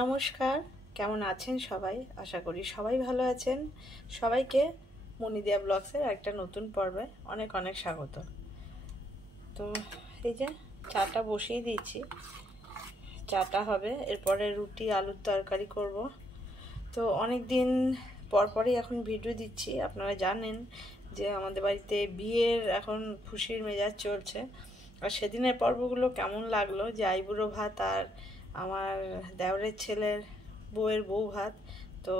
নমস্কার, কেমন আছেন সবাই? আশা করি সবাই ভালো আছেন। সবাইকে মনিদিয়া ব্লগসের একটা নতুন পর্বে অনেক অনেক স্বাগত। তো এই যে চাটা বসিয়ে দিয়েছি, চাটা হবে, এরপরে রুটি আলুর তরকারি করব। তো অনেক দিন পরপরই এখন ভিডিও দিচ্ছি। আপনারা জানেন যে আমাদের বাড়িতে বিয়ের এখন খুশির মেজাজ চলছে। আর সেদিনের পর্বগুলো কেমন লাগলো, যে আইবুড়ো ভাত আর আমার দেওরের ছেলের বউয়ের বউ ভাত, তো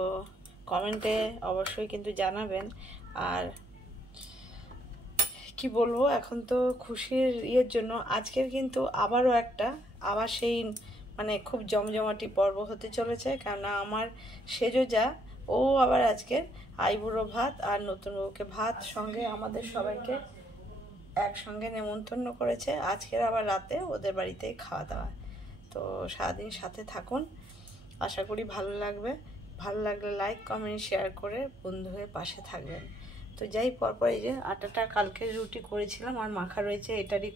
কমেন্টে অবশ্যই কিন্তু জানাবেন। আর কি বলবো, এখন তো খুশির ইয়ের জন্য আজকের কিন্তু আবার সেই মানে খুব জমজমাটি পর্ব হতে চলেছে। কেননা আমার সেজো যা, ও আবার আজকে আইবুড়ো ভাত আর নতুন বউকে ভাত সঙ্গে আমাদের সবাইকে একসঙ্গে নেমন্তন্ন করেছে। আজকের আবার রাতে ওদের বাড়িতেই খাওয়া দাওয়া। তো সারাদিন সাথে থাকুন, আশা করি ভালো লাগবে। ভালো লাগলে লাইক কমেন্ট শেয়ার করে বন্ধু হয়ে পাশে থাকবেন। তো যাই পরপর এই যে আটাটা কালকে রুটি করেছিলাম আর মাখা রয়েছে, এটারই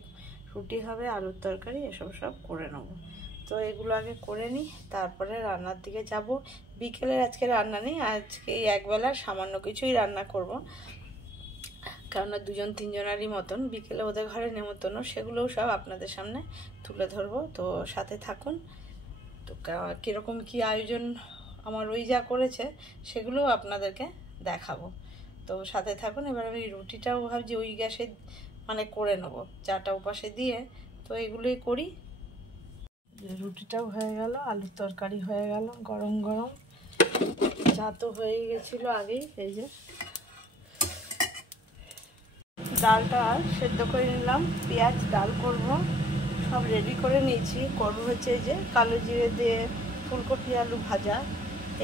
রুটি হবে, আলুর তরকারি এসব সব করে নেবো। তো এগুলো আগে করে নিই, তারপরে রান্নার দিকে যাব। বিকেলের আজকে রান্না নেই, আজকে একবেলা সামান্য কিছুই রান্না করব। কেননা দুজন তিনজনারই মতন বিকেলে ওদের ঘরে নেমন্তন্ন, সেগুলোও সব আপনাদের সামনে তুলে ধরবো। তো সাথে থাকুন। তো কীরকম কী আয়োজন আমার ওই যা করেছে সেগুলোও আপনাদেরকে দেখাবো। তো সাথে থাকুন। এবার আমি রুটিটাও ভাবছি ওই গ্যাসে মানে করে নেবো, চাটা উপাসে দিয়ে। তো এগুলোই করি। রুটিটাও হয়ে গেল, আলুর তরকারি হয়ে গেল গরম গরম, চা তো হয়ে গেছিলো আগেই। এই যে ডালটা সেদ্ধ করে নিলাম, পেঁয়াজ ডাল করব, সব রেডি করে নিয়েছি। করব হচ্ছে এই যে কালো জিরে দিয়ে ফুলকপি আলু ভাজা।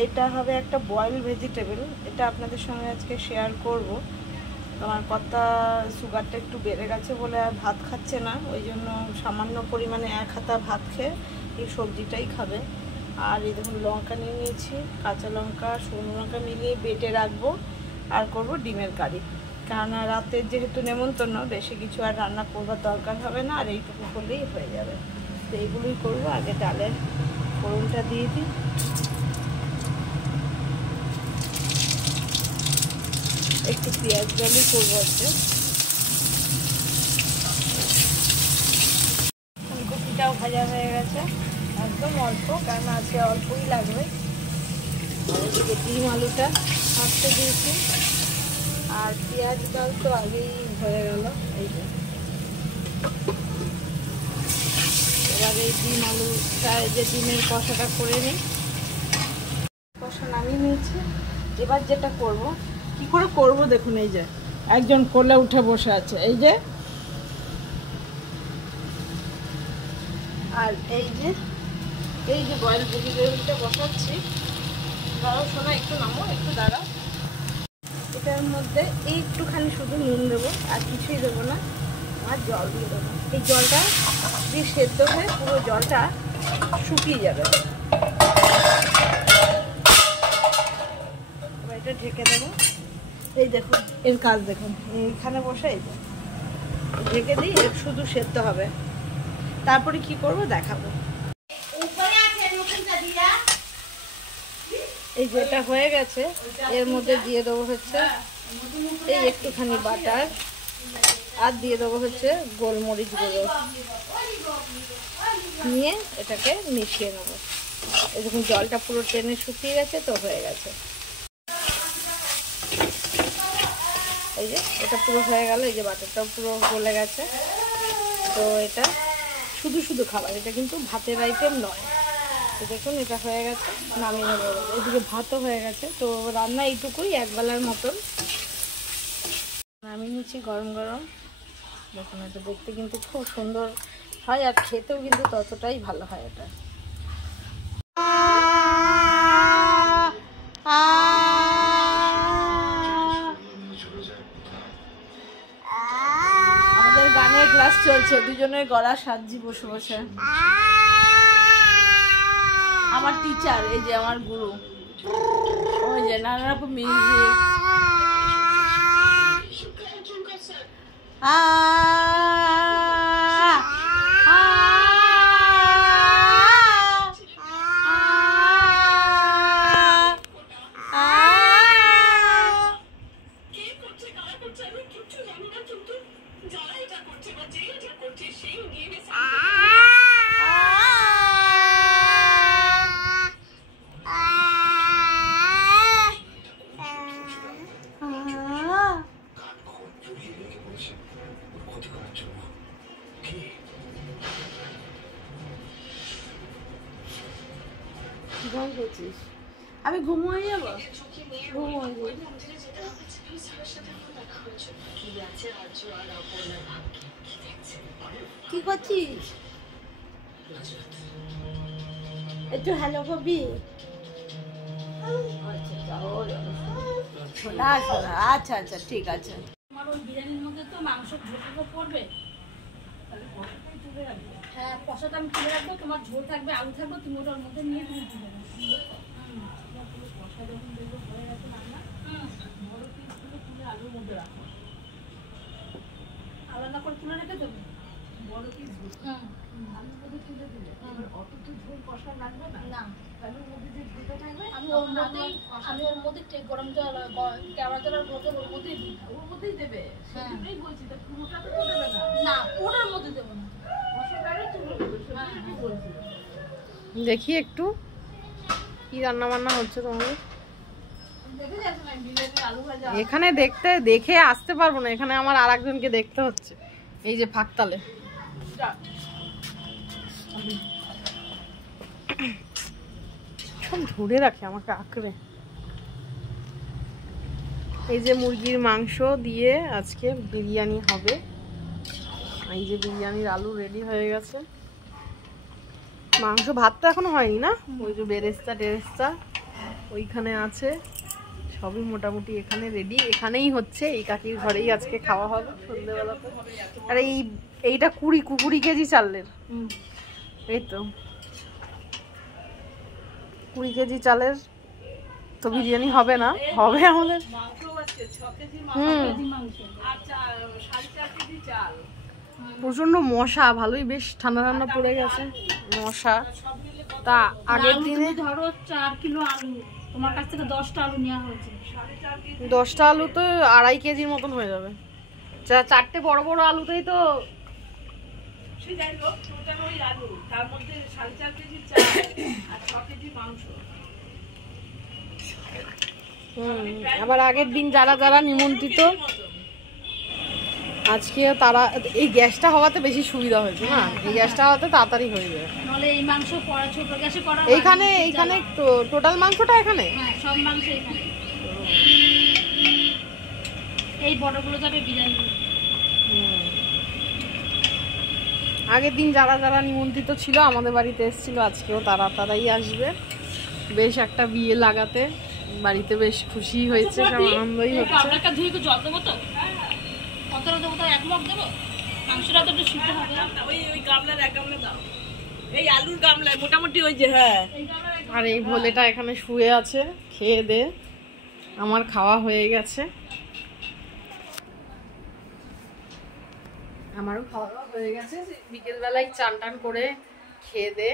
এটা হবে একটা বয়েল ভেজিটেবল, এটা আপনাদের সঙ্গে আজকে শেয়ার করব। আমার কর্তা সুগারটা একটু বেড়ে গেছে বলে আর ভাত খাচ্ছে না, ওই জন্য সামান্য পরিমাণে এক হাতা ভাত খেয়ে এই সবজিটাই খাবে। আর এই দেখুন লঙ্কা নিয়ে নিয়েছি, কাঁচা লঙ্কা শুকনো লঙ্কা মিলিয়ে বেটে রাখবো। আর করব ডিমের কারি, কেননা রাতের যেহেতু নেমন্তন্ন, বেশি কিছু আর রান্না করবার দরকার হবে না, আর এইটুকু করলেই হয়ে যাবে। তো এইগুলোই করবো। আগে ডালের ফোড়নটা দিয়ে দিই। একটু পেঁয়াজ ডালই করবো আজকে। ফুলকপিটাও ভাজা হয়ে গেছে, একদম অল্প, কারণ আজকে অল্পই লাগবে। এদিকে ডিম আলুটা ভাজতে দিয়েছি, আর পেঁয়াজ ডাল তো আগেই হয়ে গেল। এই যে এবার এই ডিম আলুটা, এই যে ডিমের কষাটা করে নিই। কষা নামিয়ে নিয়েছি। এবার যেটা করব, কি করে করব দেখুন, এই যে একজন কোলে উঠে বসে আছে, এই যে, আর এই যে বয়েল ভেজিটেবলটা বসাচ্ছি। দাঁড়াও শোনা, একটু নামো, একটু দাঁড়াও। এটার মধ্যে একটুখানি শুধু নুন দেবো, আর কিছুই দেবো না, আর জল দিয়ে দেবো। এই জলটা দিয়ে সেদ্ধ হয়ে পুরো জলটা শুকিয়ে যাবে। এবার এটা ঢেকে দেবো। এই দেখুন এর কাজ দেখুন, এইখানে বসে এই যে ঢেকে দিই, এর শুধু সেদ্ধ হবে। তারপরে কি করব দেখাবো। এই যেটা হয়ে গেছে, এর মধ্যে দিয়ে দেবো হচ্ছে এই একটুখানি বাটার, আর দিয়ে দেবো হচ্ছে গোলমরিচ গুঁড়ো, নিয়ে এটাকে মিশিয়ে নেবো। এই দেখুন জলটা পুরো টেনে শুকিয়ে গেছে, তো হয়ে গেছে। এই যে এটা পুরো হয়ে গেল, এই যে বাটারটাও পুরো গলে গেছে। তো এটা শুধু শুধু খাবার, এটা কিন্তু ভাতের আইটেম নয়। তো দেখুন এটা হয়ে গেছে, নামিয়ে নেবো। এদিকে ভাতও হয়ে গেছে। তো রান্না এইটুকুই, একবেলার মতন নামিয়ে নিচ্ছি গরম গরম। দেখুন এটা দেখতে কিন্তু খুব সুন্দর হয়, আর খেতেও কিন্তু ততটাই ভালো হয় এটা। আমাদের গানের ক্লাস চলছে, দুজনের গলা সাজি বসে বসে। আমার টিচার, এই যে আমার গুরু, ওই যে নানা রকম মিউজিক। আমি ঘুমোই যাবো কি করছিস একটু হ্যালো কবি আচ্ছা আচ্ছা ঠিক আছে বিরিয়ানির মধ্যে তো মাংস ঝোলটা পড়বে হ্যাঁ কষাটা আমি তুলে রাখবো তোমার ঝোল থাকবে আলু থাকবে তুমি ওটার মধ্যে নিয়ে তুমি তুলে কষা যখন দেখবো হয়ে গেছে রান্না বড় পিসগুলো তুলে আলুর মধ্যে রাখো আলাদা করে তুলে রেখে দেবো বড় পিসগুলো আলুর মধ্যে তুলে দিলে এবার অত তো ঝোল কষা লাগবে না না আলুর মধ্যে যে ঝোলটা থাকবে আমি ওর মধ্যে গরম জল কেওড়া জলের বোতল ওর মধ্যেই দিই ওর মধ্যেই দেবে সেটাই বলছি তা পুরোটা তো দেবে না না পুরোর মধ্যে দেবো না দেখি একটু কি রান্না বান্না হচ্ছে তোমাদের এখানে দেখে আসতে পারবো না এখানে আমার আরেকজনকে দেখতে হচ্ছে এই যে ফাঁকতালে ধরে রাখে আমাকে আঁকড়ে এই যে মুরগির মাংস দিয়ে আজকে বিরিয়ানি হবে এই যে বিরিয়ানির আলু রেডি হয়ে গেছে মাংস ভাত তো এখনো হয়নি না ওই যে বেরেস্তা ওইখানে আছে সবই মোটামুটি এখানে রেডি এখানেই হচ্ছে এই কাকির ঘরেই আজকে খাওয়া হবে সন্ধ্যেবেলাতে আর এইটা 20 কেজি চালের এই তো 20 কেজি চালের তো বিরিয়ানি হবে না হবে আমাদের প্রচন্ড মশা ভালোই বেশ ঠান্ডা ঠান্ডা পড়ে গেছে মশা তা আগের দিনে ধরো 4 কিলো আলু তোমার কাছ থেকে 10টা আলু নেওয়া হয়েছে 10টা আলু তো 2.5 কেজির মতন হয়ে যাবে 4টে বড় বড় আলুতেই তো তার মধ্যে 4.5 কেজি চাল আর 6 কেজি মাংস আবার আগের দিন যারা যারা নিমন্ত্রিত আজকে তারা এই গ্যাসটা হওয়াতে বেশি সুবিধা হয়েছে না এই গ্যাসটা হওয়াতে তাড়াতাড়ি হয়ে যাবে নাহলে এই মাংস পড়া ছোট গ্যাসে করা এইখানে টোটাল মাংসটা এখানে হ্যাঁ সব মাংস এখানে এই বড়গুলো যাবে বিরিয়ানি আগের দিন যারা যারা নিমন্ত্রিত ছিল আমাদের বাড়িতে এসেছিল আজকেও তারাই আসবে বেশ একটা বিয়ে লাগাতে বাড়িতে বেশ খুশি হয়েছে সব আনন্দই হচ্ছে আপনাকে ধুই একটু জল দেবো তো কতটা দেবো তো 1 মগ দেবো মাংসটা তো একটু সিদ্ধ হবে ওই গামলার 1 গামলা দাও এই আলুর গামলায় মোটামুটি ওই যে হ্যাঁ আর এই ভোলেটা এখানে শুয়ে আছে খেয়ে দে আমার খাওয়া হয়ে গেছে আমারও খাওয়া দাওয়া হয়ে গেছে বিকেলবেলায় চান টান করে খেয়ে দে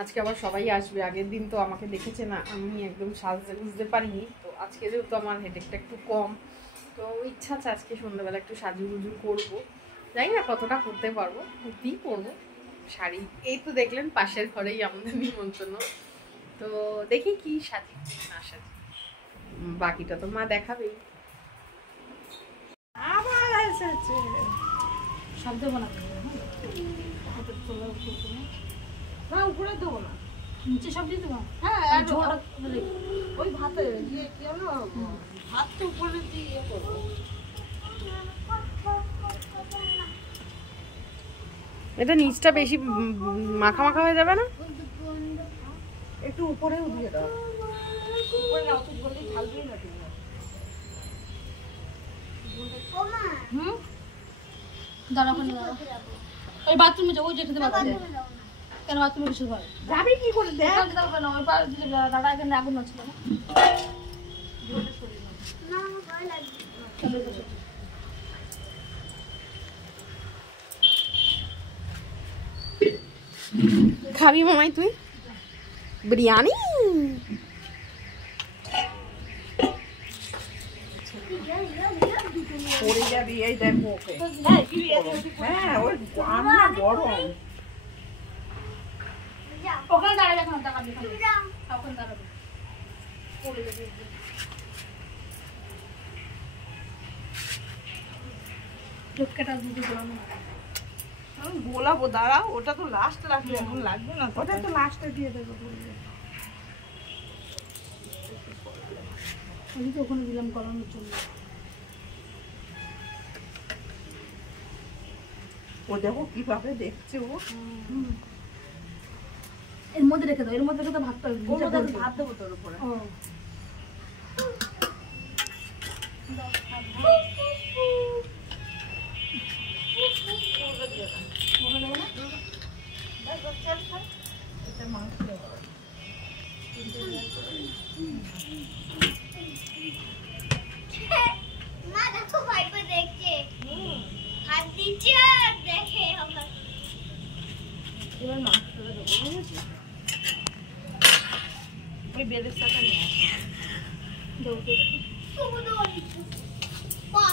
আজকে আবার সবাই আসবে আগের দিন তো আমাকে দেখেছে না আমি একদম সাজতে বুঝতে পারিনি তো আজকে যেহেতু আমার হেডেকটা একটু কম তো ইচ্ছা আছে আজকে সন্ধ্যাবেলা একটু সাজুগুজু করবো জানি না কতটা করতে পারবো কুর্তি করবো শাড়ি এই তো দেখলেন পাশের ঘরেই আমাদের নিমন্ত্রণ তো দেখি কি সাজি না সাজি বাকিটা তো মা দেখাবেই আবার এসেছে সব দেবো না না উপরে দেবো না নিচে সব দিয়ে দেবো হ্যাঁ ওই ভাতে দিয়ে কি হলো ভাত তো উপরে দিয়ে করবো এটা নিচটা বেশি মাখা মাখা হয়ে যাবে না একটু উপরেও দিয়ে দাও উপরে না অত বললেই ঢালবেই না তুমি দাঁড়া ওখানে দাঁড়া ওই বাথরুমে যাবো ওই যেটাতে বাথরুমে কেন বাথরুমে কিছু হয় যাবি কি করে দেখ না ওই পার দিকে দাঁড়া এখানে আগুন ছিল না ভয় লাগছে খাবি মামাই তুই বিরিয়ানি পড়ে যাবে পাবি, এই দেখো ওকে। হ্যাঁ ওই আমরা গরম। ওখানে দাঁড়াবে, এখন দাঁড়াবে, ওখানে দাঁড়াবে। লোকটা দুটো গোলানো গোলাবো, দাঁড়াও, ওটা তো লাস্ট লাগবে, এখন লাগবে না, ওটা তো লাস্টে দিয়ে দেবো। আমি তো ওখানে দিলাম গলানোর জন্য। ও দেখো কিভাবে দেখছে ও। এর মধ্যে রেখে দাও, এর মধ্যে রেখে ভাতটা ভাত দেবো তোর উপরে। মা দেখো ভাইপো দেখছে, হাত দিচ্ছে আর দেখে আমার। এবার মাংসটা দেবো, বুঝেছি? ওই বেরেস্তাটা নিয়ে আসি। তবু তো বাহ,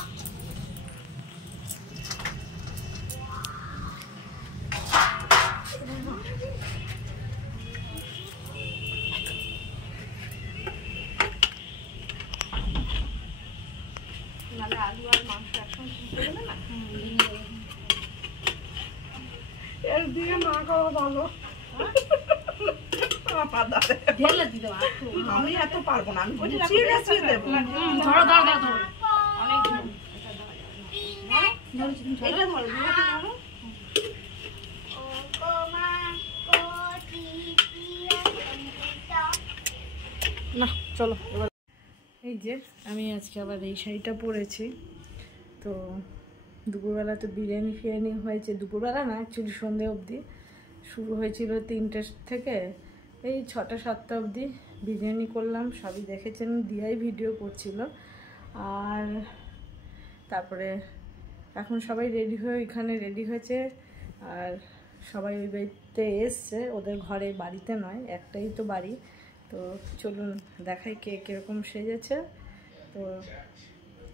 নাহলে আলু আর মাংস একসঙ্গে সিদ্ধ হবে না। এর দিয়ে না খাওয়া ভালো। আমি এত পারবো না, আমি গুছিয়ে গুছিয়ে দেবো। ধরো ধরো ধরো ধরো, অনেক ঝোল। এটা ধরো, দুটোকে ধরো। ও কোমা কোটি পিয়া সঙ্গীতা। না চলো এবার। এই যে আমি আজকে আবার এই শাড়িটা পরেছি। তো দুপুরবেলা তো বিরিয়ানি ফিরিয়ানি হয়েছে, দুপুরবেলা না অ্যাকচুয়ালি সন্ধে অবধি শুরু হয়েছিল, 3টে থেকে এই 6টা-7টা অবধি বিরিয়ানি করলাম, সবই দেখেছেন, দিয়াই ভিডিও করছিল। আর তারপরে এখন সবাই রেডি হয়ে ওইখানে রেডি হয়েছে, আর সবাই ওই বাড়িতে এসছে, ওদের ঘরে, বাড়িতে নয়, একটাই তো বাড়ি। তো চলুন দেখাই কে কীরকম সেজেছে, তো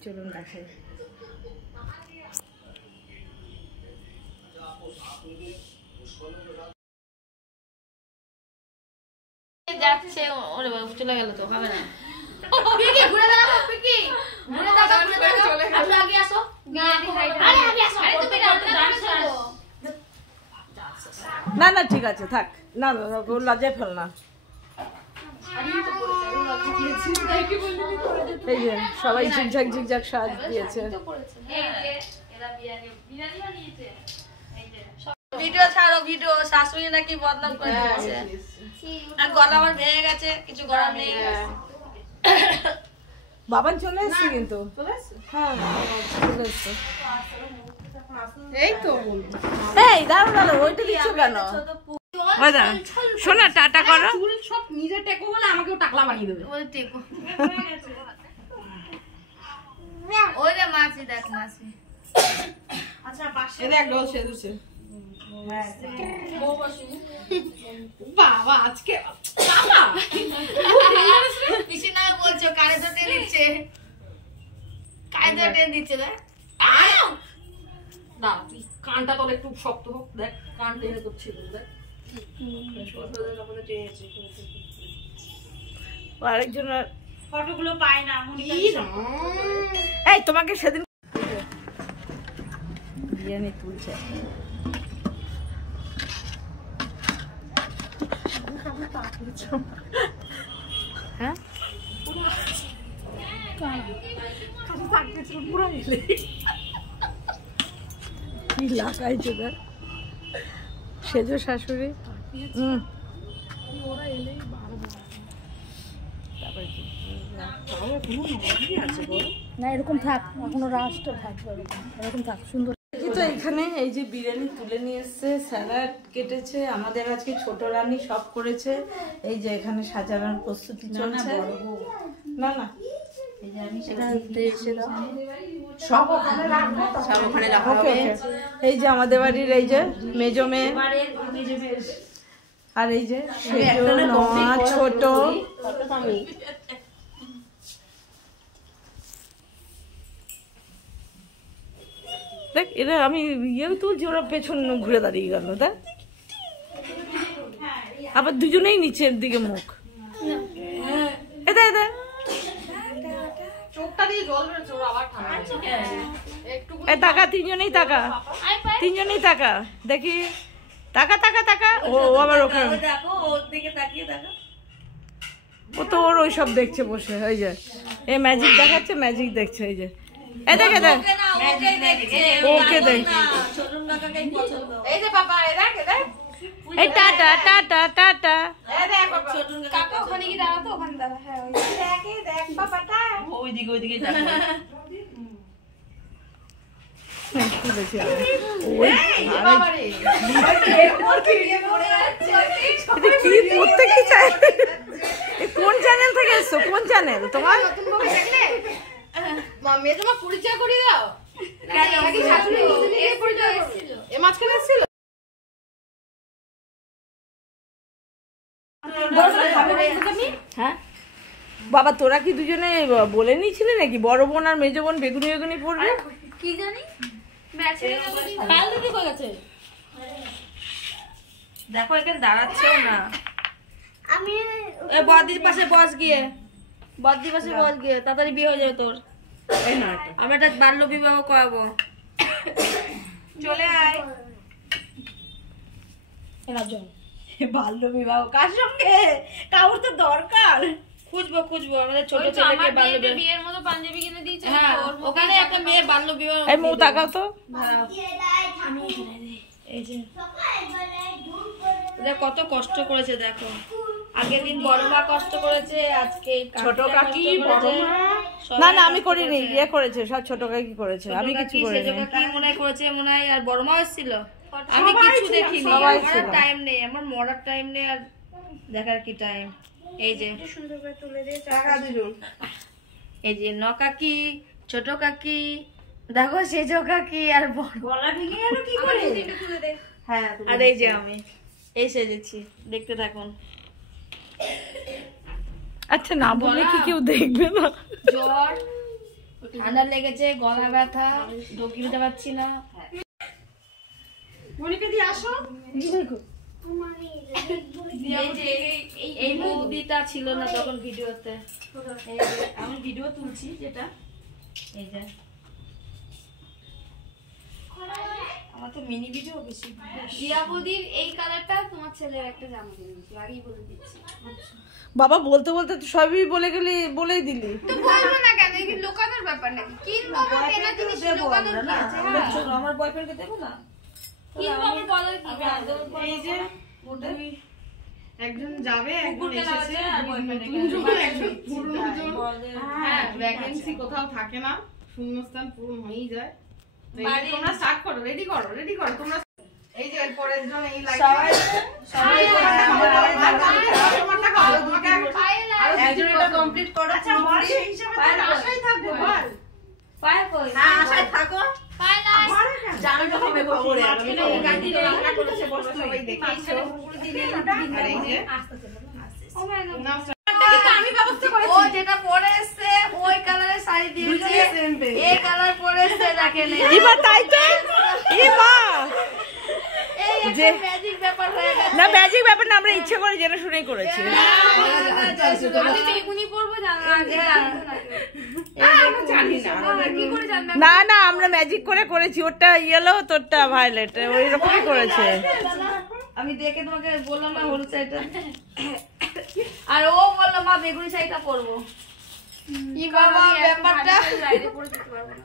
চলুন দেখাই। যাচ্ছে, ওরে বাবা চলে গেল তো, হবে না। পিকি ঘুরে দাঁড়াও, পিকি ঘুরে দাঁড়াও, ঘুরে দাঁড়াও, আপনি আগে আসো, আরে আগে আসো, আরে তুমি না না ঠিক আছে থাক, না না ও লজ্জায় ফেল না। এই যে সবাই ঝিকঝাক ঝিকঝাক সাজ দিয়েছে। ভিডিও ছাড়ো, ভিডিও, শাশুড়ি নাকি বদনাম করে দিচ্ছে। আর গলা আমার ভেঙে গেছে, কিছু করার নেই। বাবান চলে এসছে কিন্তু, হ্যাঁ চলে এসছে। এই তো এই দাঁড়ো দাঁড়ো, ওইটা দিচ্ছ কেন? শোনা টাটা করো। চুল সব নিজে টেকো বলে আমাকেও টাকলা বানিয়ে দেবে। ওই টেকো, ওই রে মাছি, দেখ মাছি। আচ্ছা পাশে দেখ ডল সেজেছে। বাবা আজকে বাবা পিসি না বলছো কারে তো টেনে দিচ্ছে, কারে তো টেনে দিচ্ছে। দেখ না তুই কানটা তোর একটু শক্ত হোক, দেখ কান টেনে করছে, দেখ আরেকজন ফটোগুলো পায় না। এই তোমাকে সেদিন বিরিয়ানি তুলছে। হ্যাঁ কি লাগাইছে দেখ, সেজো শাশুড়ি। না এরকম থাক, এখনো রাসটা থাকবে, এরকম থাক, সুন্দর। তো এখানে এই যে বিরিয়ানি তুলে নিয়ে এসছে, স্যালাড কেটেছে, আমাদের আজকে ছোট রানী সব করেছে। এই যে এখানে সাজানোর প্রস্তুতি চলছে। না না সব ওখানে রাখবো, সব ওখানে রাখা হবে। এই যে আমাদের বাড়ির এই যে মেজো মেয়ে, আর এই যে ছোট দেখ এরা আমি ইয়েও তুলছি, ওরা পেছন ঘুরে দাঁড়িয়ে গেল। দেখ আবার দুজনেই নিচের দিকে মুখ। এটা এটা চোখটা দিয়ে জল বেরোচ্ছে, ওর আবার ঠান্ডা একটু এ তাকা, তিনজনেই তাকা, তিনজনেই তাকা, দেখি তাকা তাকা তাকা। ও আবার ওখানে দেখো, ওর দিকে তাকিয়ে দেখো। ও তো ওর ওই সব দেখছে বসে। ওই যে এ ম্যাজিক দেখাচ্ছে, ম্যাজিক দেখছে। এই যে এ দেখে দেখ, ওকে দেখ। ছোটন কাকাকেই পছন্দ। এই যে বাবা দেখ এই টাটা টাটা টাটা। ছোটন কাকা ওখানে কি দাঁড়াতো, ওখানে দাঁড়া। হ্যাঁ দেখ বাবাটা ওইদিকে তাকাও। তুলেছি আমি। ওই বাবারে এটা কি করতে কি চাই? কোন চ্যানেল থেকে এসছো? কোন চ্যানেল তোমার? নতুন বউ দেখলে মাম্মি তোমার পরিচয় করিয়ে দাও। নাকি শাশুড়ি এর পরিচয় এসেছিল, এ মাঝখানে এসেছিল। হ্যাঁ বাবা, তোরা কি দুজনে বলে নিয়েছিলি নাকি বড় বোন আর মেজো বোন বেগুনি বেগুনি পড়বে? কি জানি ম্যাচে কাল দিদি কই গেছে? দেখো এখানে দাঁড়াচ্ছেও না। আমি এ বদির পাশে বস গিয়ে, বদির পাশে বস গিয়ে, তাড়াতাড়ি বিয়ে হয়ে যাবে তোর। এই না আমরা একটা বাল্য বিবাহ করাবো। চলে আয়। বাল্য বিবাহ কার সঙ্গে? কাউর তো দরকার। খুঁজবো আমাদের ছোট ছেলেকে বাল্য বিবাহ। বিয়ের মতো পাঞ্জাবি কিনে দিয়েছে। হ্যাঁ, ওখানে একটা মেয়ে বাল্য বিবাহ। এই মৌ তাকাও তো। এই যে এরা কত কষ্ট করেছে দেখো। আগের দিন বড় মা কষ্ট করেছে, আজকে ছোট কাকি, বড় মা। না না আমি করিনি, ইয়ে করেছে সব, ছোট কাকি করেছে, আমি কিছু করিনি। সেজো কাকি মনে হয় করেছে, মনে হয়। আর বড় মা এসেছিল, আমি কিছু দেখিনি। সবাই আমার ছিল। টাইম নেই, আমার মরার টাইম নেই, আর দেখার কি টাইম। এই যে সুন্দর করে তুলে দিয়ে এই যে ন কাকি, ছোট কাকি, দেখো সেজো কাকি আর বড়। গলা ভেঙে গেল কি করে? তুলে দে। হ্যাঁ আর এই যে আমি এই সেজেছি, দেখতে থাকুন। আচ্ছা না বললে কি কেউ দেখবে না? জ্বর, ঠান্ডা লেগেছে, গলা ব্যথা, ঢোকি দিতে পারছি না। মনিকা দি আসো। এই যে এই বৌদিটা ছিল না তখন ভিডিওতে। এই যে আমি ভিডিও তুলছি যেটা, এই যে আমার তো মিনি ভিডিও বেশি। দিয়া বৌদির এই কালারটা তোমার ছেলের একটা জামা কিনে দিচ্ছি, আগেই বলে দিচ্ছি। বাবা বলতে বলতে তো সবই বলে গেলি, বলেই দিলি। তো বলবো না কেন? এই কি লোকানোর ব্যাপার নাকি? কিনবো না কেনা জিনিস লোকানোর কি আছে? হ্যাঁ আমার বয়ফ্রেন্ডকে দেবো না? কিনবো আমি বলার কি? এই যে একজন যাবে, একজন এসেছে, হ্যাঁ, ভ্যাকেন্সি কোথাও থাকে না, শূন্যস্থান পূরণ হয়েই যায়। তো এই যে তোমরা স্টার্ট করো, রেডি করো তোমরা। এই যে পরের জন এই লাইন সবাই তোমারটা করো, তোমাকে একজন এটা কমপ্লিট করো। আচ্ছা বল সেই হিসাবে তো আশাই থাকবে, বল পায়ে কই? হ্যাঁ আশাই থাকো। পাইলাই জানো তো হবে খবরে, আমি তো গাড়ি রান্না করেছে বসে সবাই দেখেছো। আর এই যে নাও আমি ব্যবস্থা করেছি। ও যেটা পরে এসছে ওই কালারের শাড়ি দিয়েছে, এই কালার পরে এসছে দেখেন। ইমা তাই তো, ইমা এই যে একটা ম্যাজিক ব্যাপার হয়ে গেছে। না ম্যাজিক ব্যাপার না, আমরা ইচ্ছে করে জেনে শুনেই করেছি। আমি বেগুনি পরবো জানো আগে জানতো না জানি না। কি করে জানবে? না না আমরা ম্যাজিক করে করেছি, ওটা ইয়েলো তোরটা ভায়োলেট, ওই রকমই করেছে। আমি দেখে তোমাকে বললাম না হলুদ শাড়িটা, আর ও বললো মা বেগুনি শাড়িটা পরবো। কি বাবা ব্যাপারটা। বাইরে পরে যেতে পারবো না।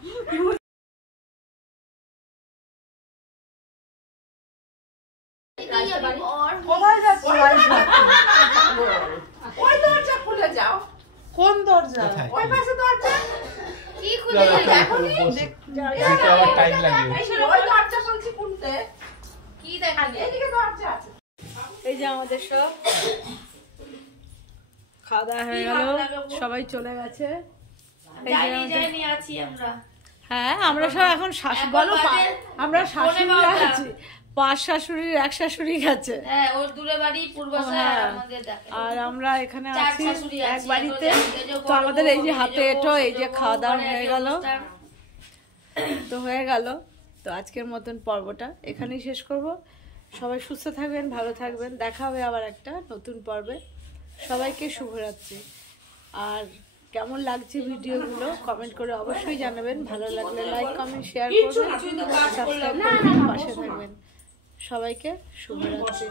কোথায় যাচ্ছ? ওই দরজা খুলে যাও। কোন দরজা? ওই পাশে দরজা। কি খুলে টাইম লাগে। ওই দরজা বলছি খুলতে। কি দেখালে? এদিকে দরজা আছে। এই যে আমাদের সব খাওয়া দাওয়া হয়ে গেল, সবাই চলে গেছে। এই যে আমাদের- যাইনি আছি আমরা। হ্যাঁ আমরা সব এখন বলো আমরা শাশুড়ি আছি, 5 শাশুড়ির 1 শাশুড়ি গেছে, হ্যাঁ, ওর দূরে বাড়ি পূর্বাশায়, আর আমাদের দেখে। আর আমরা এখানে 4 আছি শাশুড়ি এক আছি, বাড়িতে। এই যে তো আমাদের এই যে হাতে এটো, এই যে খাওয়া দাওয়া হয়ে গেল, অনুষ্ঠান। তো হয়ে গেল। তো তো আজকের মতন পর্বটা এখানেই শেষ করব। সবাই সুস্থ থাকবেন, ভালো থাকবেন, দেখা হবে আবার একটা নতুন পর্বে। সবাইকে শুভরাত্রি। আর কেমন লাগছে ভিডিওগুলো কমেন্ট করে অবশ্যই জানাবেন। ভালো লাগলে লাইক কমেন্ট শেয়ার করবেন, সাবস্ক্রাইব করবেন, পাশে থাকবেন। সবাইকে শুভরাত্রি।